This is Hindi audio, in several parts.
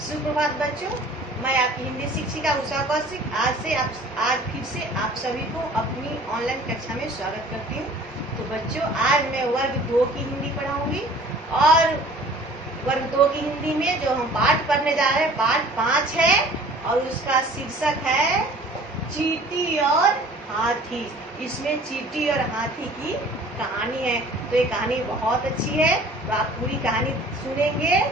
सुप्रभात बच्चों, मैं आपकी हिंदी शिक्षिका उषा कौशिक आज फिर से आप सभी को अपनी ऑनलाइन कक्षा में स्वागत करती हूँ। तो बच्चों, आज मैं वर्ग 2 की हिंदी पढ़ाऊंगी और वर्ग 2 की हिंदी में जो हम पाठ पढ़ने जा रहे हैं पाठ 5 है और उसका शीर्षक है चींटी और हाथी। इसमें चींटी और हाथी की कहानी है। तो ये कहानी बहुत अच्छी है, तो आप पूरी कहानी सुनेंगे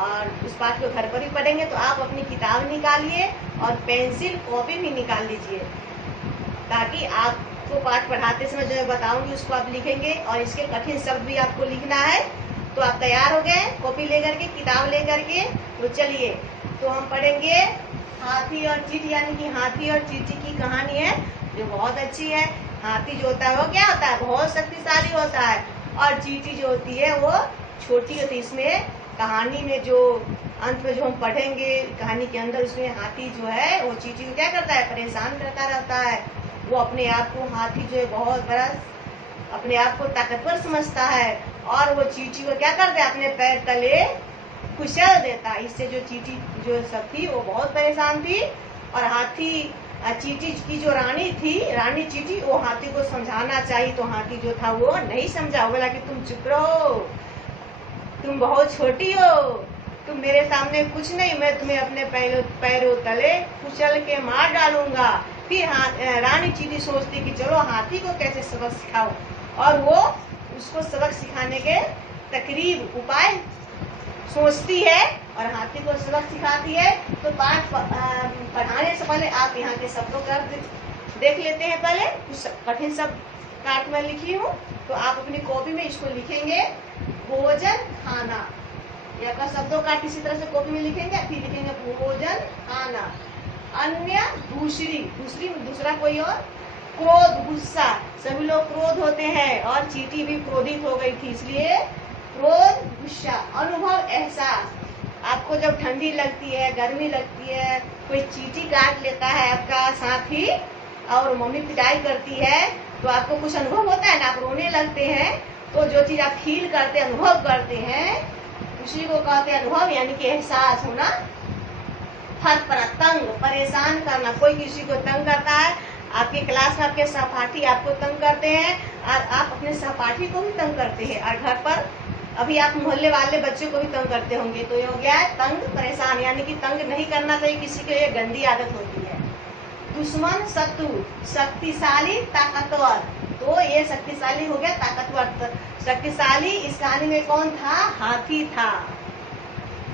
और उस पाठ को घर पर ही पढ़ेंगे। तो आप अपनी किताब निकालिए और पेंसिल कॉपी भी निकाल लीजिए, ताकि आपको पाठ पढ़ाते समय जो मैं बताऊंगी उसको आप लिखेंगे और इसके कठिन शब्द भी आपको लिखना है। तो आप तैयार हो गए कॉपी लेकर के, किताब लेकर के? तो चलिए, तो हम पढ़ेंगे हाथी और चींटी, यानी कि हाथी और चींटी की कहानी है जो बहुत अच्छी है। हाथी जो होता है वो क्या होता है, बहुत शक्तिशाली होता है, और चींटी जो होती है वो छोटी होती है। इसमें कहानी में जो अंत में जो हम पढ़ेंगे कहानी के अंदर, उसमें हाथी जो है वो चींटी को क्या करता है, परेशान करता रहता है। वो अपने आप को, हाथी जो है बहुत बड़ा अपने आप को ताकतवर समझता है और वो चींटी को क्या करता है, अपने पैर तले कुचल देता है। इससे जो चींटी जो सब थी वो बहुत परेशान थी। और हाथी चींटी की जो रानी थी, रानी चींटी, वो हाथी को समझाना चाहिए, तो हाथी जो था वो नहीं समझा। वो बोला कि तुम चुप रहो, तुम बहुत छोटी हो, तुम मेरे सामने कुछ नहीं, मैं तुम्हें अपने पैरों तले कुचल के मार डालूंगा। फिर रानी चींटी सोचती कि चलो हाथी को कैसे सबक सिखाओ, और वो उसको सबक सिखाने के तकरीब उपाय सोचती है और हाथी को सबक सिखाती है। तो पाठ पढ़ाने से पहले आप यहाँ के शब्दों का देख लेते हैं। पहले कुछ कठिन शब्द काट में लिखी हूँ, तो आप अपनी कॉपी में इसको लिखेंगे। भोजन खाना, या का शब्दों काट इसी तरह से कॉपी में लिखेंगे, फिर लिखेंगे भोजन खाना। अन्य दूसरी दूसरा कोई और। क्रोध गुस्सा, सभी लोग क्रोध होते हैं और चींटी भी क्रोधित हो गई थी, इसलिए क्रोध गुस्सा। अनुभव एहसास, आपको जब ठंडी लगती है, गर्मी लगती है, कोई चींटी काट लेता है आपका साथी और मम्मी पिटाई करती है, तो आपको कुछ अनुभव होता है ना, आप रोने लगते हैं। तो जो चीज आप फील करते, अनुभव करते हैं, उसी को कहते हैं अनुभव, यानी कि एहसास होना। फर्क पड़ा, तंग, परेशान करना, कोई किसी को तंग करता है। आपकी क्लास में आपके सहपाठी आपको तंग करते हैं और आप अपने सहपाठी को भी तंग करते हैं, और घर पर अभी आप मोहल्ले वाले बच्चों को भी तंग करते होंगे। तो ये हो गया है तंग, परेशान, यानी कि तंग नहीं करना चाहिए किसी को, ये गंदी आदत होती है। दुश्मन, शत्रु, शक्तिशाली, ताकतवर, तो ये शक्तिशाली हो गया, ताकतवर। शक्तिशाली इस कहानी में कौन था, हाथी था।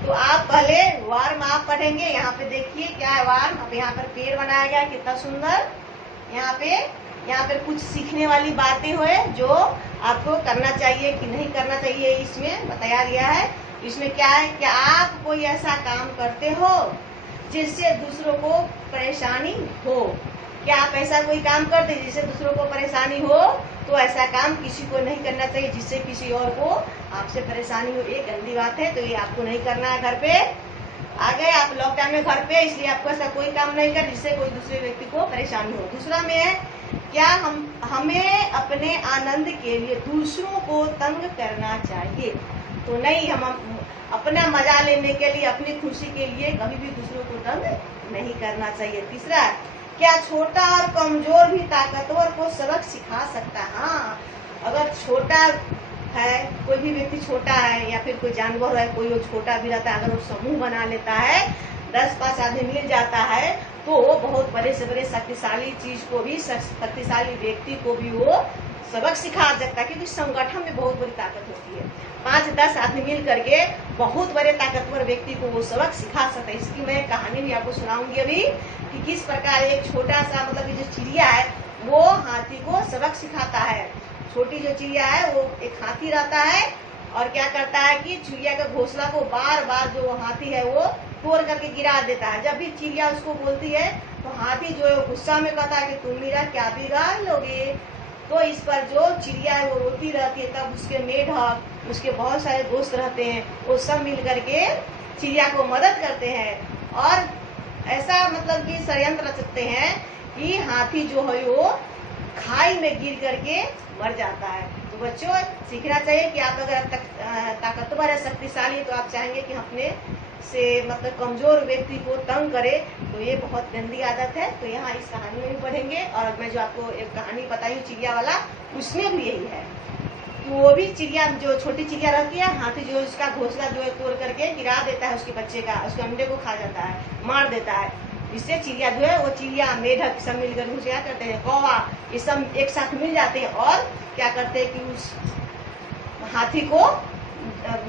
तो आप पहले वार्म आप पढ़ेंगे। यहाँ पे देखिए क्या है वार्म, अब यहाँ पर पेड़ बनाया गया, कितना सुंदर। यहाँ पे कुछ सीखने वाली बातें हुए जो आपको करना चाहिए कि नहीं करना चाहिए, इसमें बताया गया है। इसमें क्या है, क्या आप कोई ऐसा काम करते हो जिससे दूसरों को परेशानी हो? क्या आप ऐसा कोई काम करते जिससे दूसरों को परेशानी हो? तो ऐसा काम किसी को नहीं करना चाहिए जिससे किसी और को आपसे परेशानी हो, ये गंदी बात है। तो ये आपको नहीं करना है। घर पे आ गए आप लॉकडाउन में घर पे, इसलिए आपको ऐसा कोई काम नहीं कर जिससे कोई दूसरे व्यक्ति को परेशानी हो। दूसरा में है, क्या हमें अपने आनंद के लिए दूसरों को तंग करना चाहिए? तो नहीं, हम अपना मजा लेने के लिए, अपनी खुशी के लिए कभी भी दूसरों को तंग नहीं करना चाहिए। तीसरा, क्या छोटा और कमजोर भी ताकतवर को सबक सिखा सकता है? हाँ, अगर छोटा है, कोई भी व्यक्ति छोटा है या फिर कोई जानवर है, कोई वो छोटा भी रहता है, अगर वो समूह बना लेता है, 10-5 आदमी मिल जाता है, तो वो बहुत बड़े से बड़े शक्तिशाली चीज को भी, शक्तिशाली व्यक्ति को भी वो सबक सिखा सकता है, क्योंकि संगठन में बहुत बड़ी ताकत होती है। 5-10 आदमी मिल करके बहुत बड़े ताकतवर व्यक्ति को वो सबक सिखा सकता है। इसकी मैं कहानी भी आपको सुनाऊंगी अभी, कि किस प्रकार एक छोटा सा, मतलब जो चिड़िया है वो हाथी को सबक सिखाता है। छोटी जो चिड़िया है वो एक हाथी रहता है और क्या करता है कि चिड़िया के घोंसला को बार बार जो हाथी है वो तोड़ करके गिरा देता है। जब भी चिड़िया उसको बोलती है तो हाथी जो है गुस्सा में कहता है कि तुम मेरा क्या बिगाड़ लोगे। तो इस पर जो चिड़िया है वो रोती रहती है। तब उसके मेढक, उसके बहुत सारे दोस्त रहते हैं, वो सब मिल करके चिड़िया को मदद करते हैं और ऐसा मतलब कि षड्यंत्र रचते हैं कि हाथी जो है वो खाई में गिर करके मर जाता है। तो बच्चों, सीखना चाहिए कि आप अगर ताकतवर है, शक्तिशाली, तो आप चाहेंगे कि अपने से मतलब कमजोर व्यक्ति को तंग करे तो ये बहुत गंदी आदत है। तो यहाँ इस कहानी में भी पढ़ेंगे, और मैं जो आपको एक कहानी बताई हूँ चिड़िया वाला, उसमें भी यही है कि वो भी चिड़िया, जो छोटी चिड़िया रहती है, हाथी जो उसका घोंसला जो है तोड़ करके गिरा देता है उसके बच्चे का, उसके अंडे को खा जाता है, मार देता है। इससे चिड़िया जो है वो चिड़िया, मेढक सब मिलकर उसे क्या करते हैं, कौवा, ये सब एक साथ मिल जाते हैं और क्या करते हैं कि उस हाथी को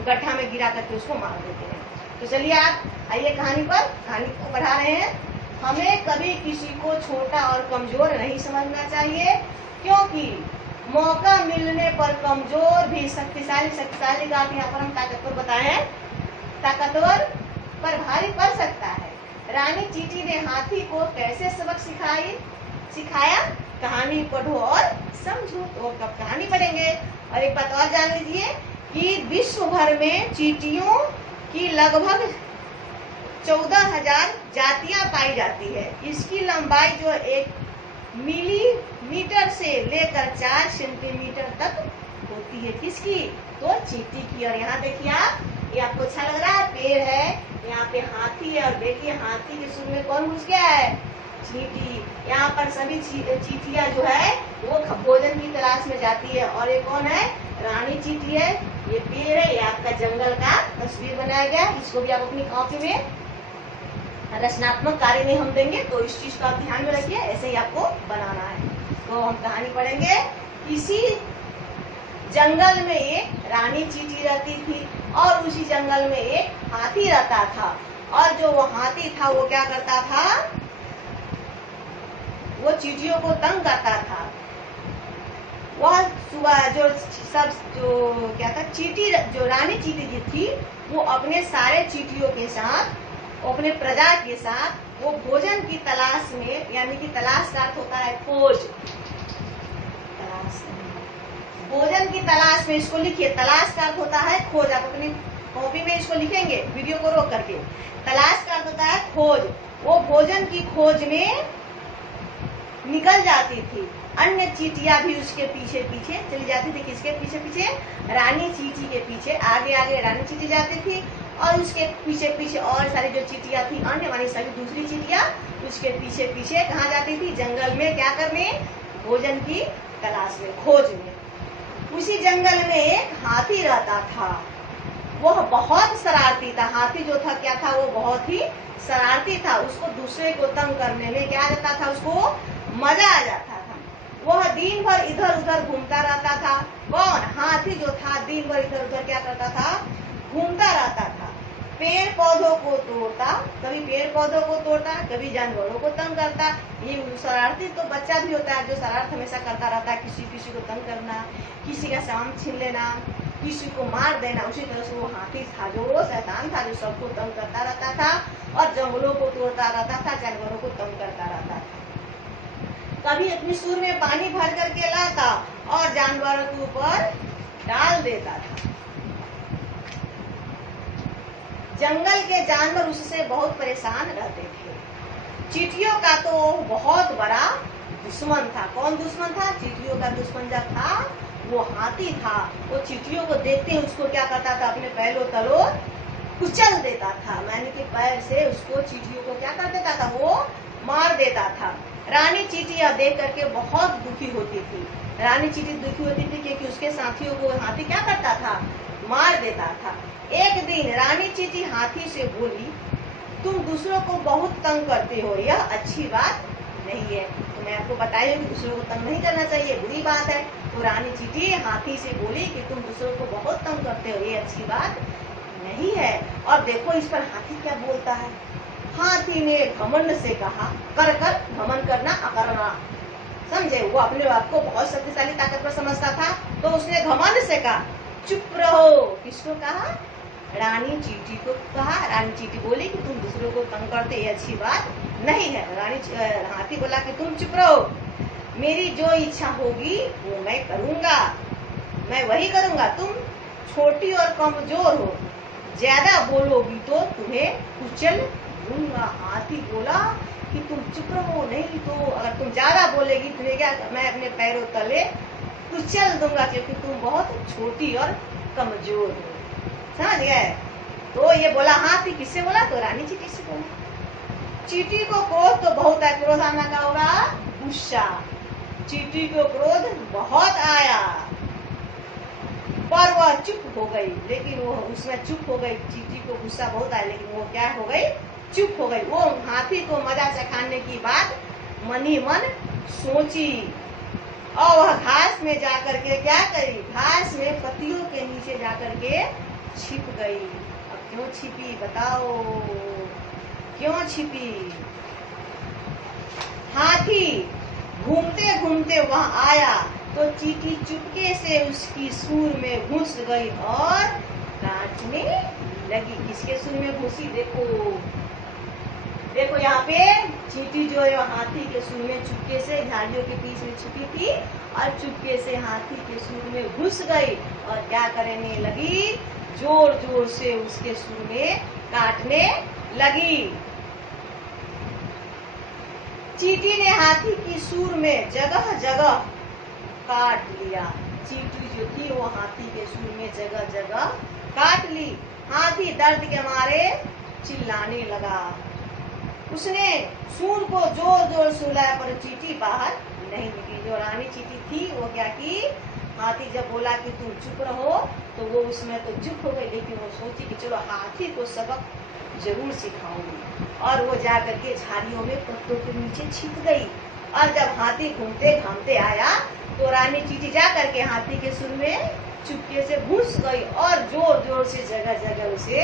गड्ढा में गिरा करके उसको मार देते हैं। तो चलिए आप आइए कहानी पर, कहानी को बढ़ा रहे हैं। हमें कभी किसी को छोटा और कमजोर नहीं समझना चाहिए, क्योंकि मौका मिलने पर कमजोर भी शक्तिशाली का यहाँ पर हम ताकतवर बताए हैं, ताकतवर पर भारी पड़ सकता है। रानी चींटी ने हाथी को कैसे सबक सिखाया, कहानी पढ़ो और समझो। तो कब कहानी पढ़ेंगे। और एक बात और जान लीजिए कि विश्व भर में चींटियों की लगभग 14,000 जातियां पाई जाती है। इसकी लंबाई जो 1 मिलीमीटर से लेकर 4 सेंटीमीटर तक होती है। किसकी? तो चींटी की। और यहाँ देखिए आप, ये आपको अच्छा लग रहा है, पेड़ है, यहाँ पे हाथी है, और देखिए हाथी के सूंड में कौन घुस गया है, चींटी। यहाँ पर सभी चींटियां जो है वो भोजन की तलाश में जाती है। और ये कौन है? रानी चींटी है। ये पेड़ है, ये आपका जंगल का तस्वीर बनाया गया, इसको भी आप अपनी कॉपी में रचनात्मक कार्य में हम देंगे, तो इस चीज को आप ध्यान में रखिए, ऐसे ही आपको बनाना है। तो हम कहानी पढ़ेंगे। इसी जंगल में एक रानी चींटी रहती थी और उसी जंगल में एक हाथी रहता था। और जो वो हाथी था वो क्या करता था, वो चींटियों को तंग करता था। वह सुबह जो क्या था, चींटी जो रानी चींटी जी थी, वो अपने सारे चींटियों के साथ, अपने प्रजा के साथ वो भोजन की तलाश में, यानी कि तलाश का अर्थ होता है खोज, तलाश, भोजन की तलाश में, इसको लिखिए, तलाश का अर्थ होता है खोज। आप अपनी कॉपी में इसको लिखेंगे वीडियो को रोक करके। तलाश का अर्थ होता है खोज। वो भोजन की खोज में निकल जाती थी। अन्य चींटियां भी उसके पीछे पीछे चली जाती थी। किसके पीछे पीछे? रानी चींटी के पीछे आगे आगे रानी चींटी जाती थी, और उसके पीछे पीछे और सारी जो चींटियां थी, अन्य वाली सभी दूसरी चींटियां उसके पीछे पीछे कहाँ जाती थी? जंगल में। क्या करने? भोजन की तलाश में, खोज में। उसी जंगल में एक हाथी रहता था। वह बहुत शरारती था। हाथी जो था क्या था, वो बहुत ही शरारती था। उसको दूसरे को तंग करने में क्या रहता था, उसको मजा आ जाता था। वह दिन भर इधर उधर घूमता रहता था। कौन? हाथी जो था दिन भर इधर उधर क्या करता था? घूमता रहता था। पेड़ पौधों को तोड़ता, कभी पेड़ पौधों को तोड़ता, कभी जानवरों को तंग करता। ये शरारती तो बच्चा भी होता है जो शरारत हमेशा करता रहता है, किसी को तंग करना, किसी का सामान छीन लेना, किसी को मार देना। उसी तरह से वो हाथी था जो शैतान था, जो सबको तंग करता रहता था और जंगलों को तोड़ता रहता था, जानवरों को तंग करता रहता था। कभी अपनी सूंड में पानी भर करके लाता और जानवरों के ऊपर डाल देता था। जंगल के जानवर उससे बहुत परेशान रहते थे। चींटियों का तो बहुत बड़ा दुश्मन था। कौन दुश्मन था? चींटियों का दुश्मन जब था वो हाथी था। वो चींटियों को देखते ही उसको क्या करता था, अपने पैरों तलों कुचल देता था, यानी कि पैर से उसको, चींटियों को क्या कर देता था, वो मार देता था। रानी चींटी यह देख करके बहुत दुखी होती थी। रानी चींटी दुखी होती थी क्योंकि उसके साथियों को हाथी क्या करता था, मार देता था। एक दिन रानी चींटी हाथी से बोली, तुम दूसरों को बहुत तंग करते हो, यह अच्छी बात नहीं है। तो मैं आपको बताई हूँ कि दूसरों को तंग नहीं करना चाहिए, बुरी बात है। तो रानी चींटी हाथी से बोली कि तुम दूसरों को बहुत तंग करते हो, ये अच्छी बात नहीं है। और देखो इस पर हाथी क्या बोलता है। हाथी ने घमंड से कहा, कर कर घमंड करना अकरना। समझे? वो अपने आप को बहुत शक्तिशाली ताकतवर समझता था, तो उसने घमंड से कहा, चुप रहो। किसको कहा? रानी चींटी को कहा। रानी चींटी बोली कि तुम दूसरों को तंग करते, ये अच्छी बात नहीं है। हाथी बोला कि तुम चुप रहो, मेरी जो इच्छा होगी वो मैं करूंगा, मैं वही करूंगा। तुम छोटी और कमजोर हो, ज्यादा बोलोगी तो तुम्हें कुचल दूंगा। हाथी बोला कि तुम चुप रहो, नहीं तो अगर तुम ज्यादा बोलेगी तुम्हें क्या, मैं अपने पैरों तले कुचल दूंगा, क्योंकि तुम बहुत छोटी और कमजोर हो। समझ गए? तो ये बोला हाथी, किससे बोला? तो रानी चींटी से बोला। चींटी को क्रोध तो बहुत है, क्रोध आना का होगा गुस्सा। चींटी को क्रोध बहुत आया, पर वह चुप हो गई। लेकिन वो उसमें चुप हो गई, चींटी को गुस्सा बहुत आया लेकिन वो क्या हो गई? चुप हो गई। वो हाथी को मजा चखाने की बात मन ही मन सोची और वह घास में जाकर के क्या करी? घास में पत्तियों के नीचे जाकर के छिप गई। अब क्यों छिपी बताओ, क्यों छिपी? हाथी घूमते घूमते वहां आया तो चींटी चुपके से उसकी सूर में घुस गई और काटने लगी। किसके सूर में घुसी? देखो देखो यहाँ पे चींटी जो है हाथी के सूर में चुपके से झाड़ियों के बीच में छुपी थी और चुपके से हाथी के सूर में घुस गई और क्या करने लगी? जोर जोर से उसके सूर में काटने लगी। चींटी ने हाथी की सूर में जगह जगह काट लिया। चींटी जो थी वो हाथी के सूर में जगह जगह काट ली। हाथी दर्द के मारे चिल्लाने लगा। उसने सूर को जोर जोर से हिलाया पर चींटी बाहर नहीं निकली। जो रानी चींटी थी वो क्या की? हाथी जब बोला कि तुम चुप रहो तो वो उसमें तो चुप हो गई, लेकिन वो सोची कि चलो हाथी को सबक जरूर सिखाऊंगी। और वो जा करके झाड़ियों में पत्तों के नीचे छिप गई। और जब हाथी घूमते घामते आया तो रानी चींटी जा करके हाथी के सूर में चुपके से घुस गई और जोर जोर से जगह जगह उसे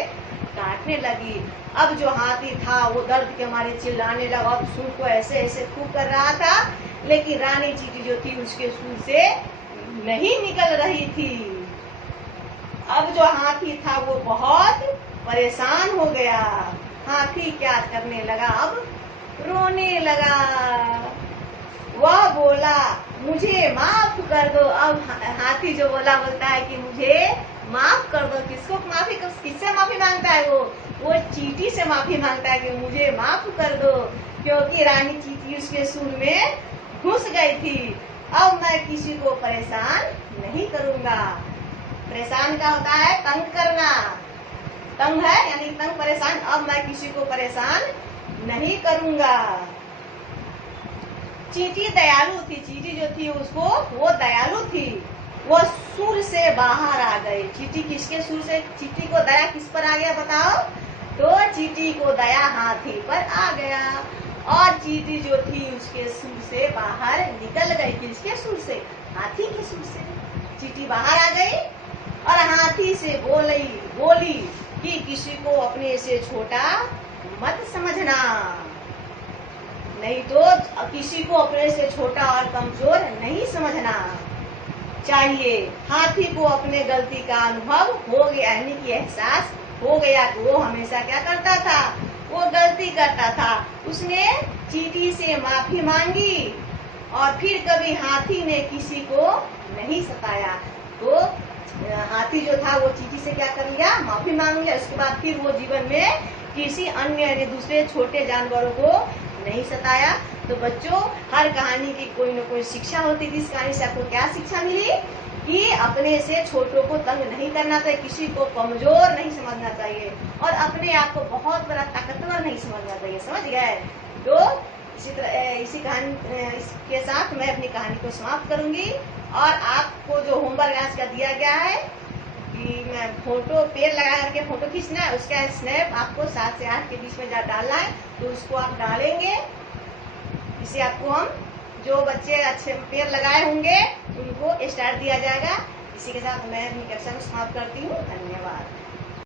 काटने लगी। अब जो हाथी था वो दर्द के मारे चिल्लाने लगा, अब सूर को ऐसे ऐसे खूब कर रहा था, लेकिन रानी चींटी जो थी उसके सूर से नहीं निकल रही थी। अब जो हाथी था वो बहुत परेशान हो गया। हाथी क्या करने लगा? अब रोने लगा। वह बोला मुझे माफ कर दो। अब हाथी जो बोलता है कि मुझे माफ कर दो। किसको माफी? किससे माफी मांगता है? वो चींटी से माफी मांगता है कि मुझे माफ कर दो, क्योंकि रानी चींटी उसके सूर में घुस गई थी। अब मैं किसी को परेशान नहीं करूंगा। परेशान का होता है तंग करना, तंग है यानी तंग परेशान। अब मैं किसी को परेशान नहीं करूंगा। चींटी दयालु थी। चींटी जो थी उसको वो दयालु थी। वो सूर से बाहर आ गई। चींटी किसके सूर से? चींटी को दया किस पर आ गया बताओ? तो चींटी को दया हाथी पर आ गया और चींटी जो थी उसके सूर से बाहर निकल गई। किसके सूर से? हाथी के सूर से। चींटी बाहर आ गई और हाथी से बोली कि किसी को अपने से छोटा मत समझना, नहीं तो किसी को अपने से छोटा और कमजोर नहीं समझना चाहिए। हाथी को अपने गलती का अनुभव हो गया, यानी कि एहसास हो गया कि वो हमेशा क्या करता था? वो गलती करता था। उसने चींटी से माफी मांगी और फिर कभी हाथी ने किसी को नहीं सताया। तो हाथी जो था वो चींटी से क्या कर लिया? माफी मांग लिया। उसके बाद फिर वो जीवन में किसी अन्य दूसरे छोटे जानवरों को नहीं सताया। तो बच्चों, हर कहानी की कोई न कोई शिक्षा होती थी। इस कहानी से आपको क्या शिक्षा मिली? कि अपने से छोटों को तंग नहीं करना चाहिए, किसी को कमजोर नहीं समझना चाहिए और अपने आप को बहुत बड़ा ताकतवर नहीं समझना चाहिए। समझ गए? तो इसी तरह इसी कहानी इसके साथ मैं अपनी कहानी को समाप्त करूंगी। और आपको जो होमवर्क आज का दिया गया है कि मैं फोटो पेड़ लगा करके फोटो खींचना है, उसका स्नैप आपको 7 से 8 के बीच में डालना है। तो उसको आप डालेंगे। इसे आपको हम जो बच्चे अच्छे पेड़ लगाए होंगे उनको स्टार दिया जाएगा। इसी के साथ मैं अपनी कक्षा में समाप्त करती हूँ। धन्यवाद।